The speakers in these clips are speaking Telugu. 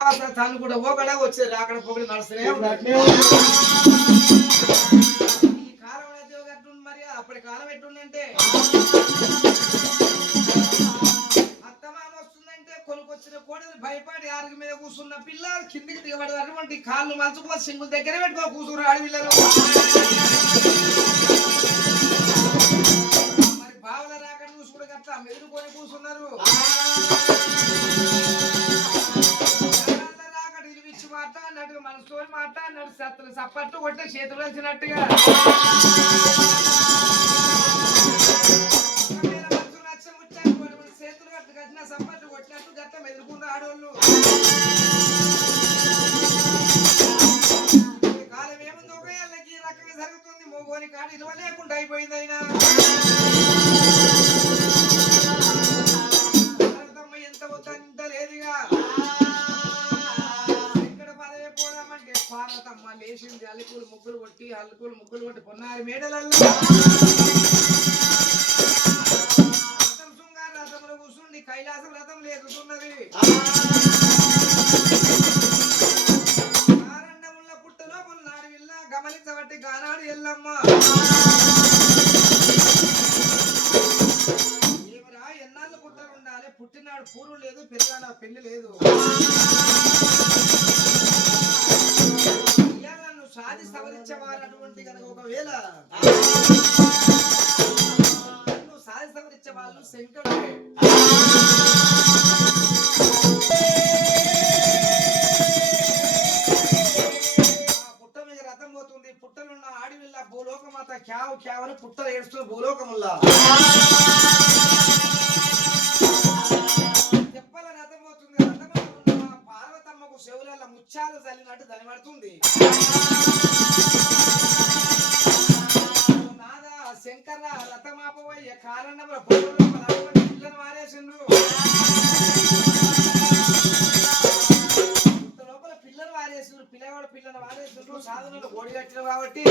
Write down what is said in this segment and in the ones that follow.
తను కూడా ఒకడే వచ్చేది అక్కడ పొగడి నడుస్తూనే ఈ కాలం ఎట్టుంది మరి అప్పటి కాలం ఎట్టుందంటే అత్తమామ వస్తుందంటే కొనుకొచ్చిన కోడలు భయపడి ఆరుగు మీద కూర్చున్న పిల్ల కిందికి దిగబడి అటువంటి కాళ్ళు మలుచుకో సింగుల దగ్గర పెట్టుకో కూతురు ఆడపిల్లలు మరి బావల రాకడ చూసుకుంటే గట్లా మెదులుకొని కూర్చున్నారు మాట్లాడినట్టుగా మనసుతో మాట్లాడినాడు సత్తులు సప్పట్లు కొట్టే చేతులు వచ్చినట్టుగా మనసు నచ్చముచ్చాను చేతులు కట్టు కట్టిన సప్పట్లు కొట్టినట్టు గట్ట మెదులుకున్న ఆడోళ్ళు కాలం ఏముంది ఒక ఏళ్ళకి ఈ రకంగా జరుగుతుంది మోగోని కాడు ఇలువ లేకుండా అయిపోయింది అయినా ఎంత వద్దంత లేదుగా పార్వతమ్మ లేచింది అల్లుకూలు ముగ్గులు కొట్టి పొన్నారి మేడలలో రథం శృంగార రథంలో కూర్చుండి కైలాసం రథం లేకుతున్నది ఆరండముల పుట్టలో పొన్నాడు ఇల్ల గమనించబట్టి గానాడు ఎల్లమ్మ ఏమరా ఎన్నాళ్ళు పుట్టలు ఉండాలి పుట్టినాడు పూర్వం లేదు పెళ్ళాడు పెళ్లి లేదు సాది సవరించేవారు అటువంటి కనుక ఒకవేళ నువ్వు సాది సవరించే వాళ్ళు శంకరుడే పుట్ట మీద రథం పోతుంది పుట్టలున్న ఆడివిల్ల భూలోకమాత క్యావ్ క్యావ్ అని పుట్టలు ఏడుస్తున్న భూలోకముల్లా చెప్పల రథం పోతుంది రథం పార్వతమ్మకు చెవుల ముత్యాలు చల్లినట్టు దనిపడుతుంది నాదా శంకర రథమాపవయ్య కారణం పిల్లని మారేసిండు లోపల పిల్లలు వారేసిండ్రు పిల్లవాడు పిల్లని వారేసిండ్రు సాధనలు ఓడి కట్టిన కాబట్టి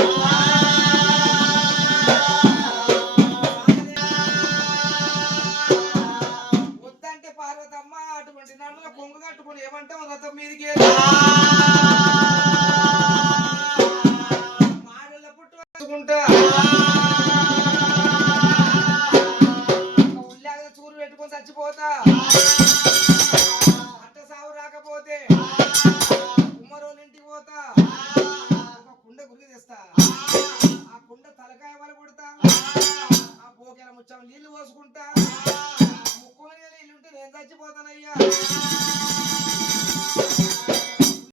వద్దంటే పార్వతమ్మ అటువంటి నడుల కొంగు కట్టుకుని ఏమంటావు రథం మీదికి మాడల పుట్టు వేసుకుంటా ఉల్లాగ చూరు పెట్టుకొని చచ్చిపోతా అట్ట సాగు రాకపోతే కుమ్మరోళ్ళ ఇంటికి పోతా ఒక కుండ గురికి తెస్తా ఆ కుండ తలకాయ వల కొడతా ఆ పోకెల ముచ్చం నీళ్లు పోసుకుంటా ముక్కులు నీళ్ళు ఉంటే నేను చచ్చిపోతానయ్యా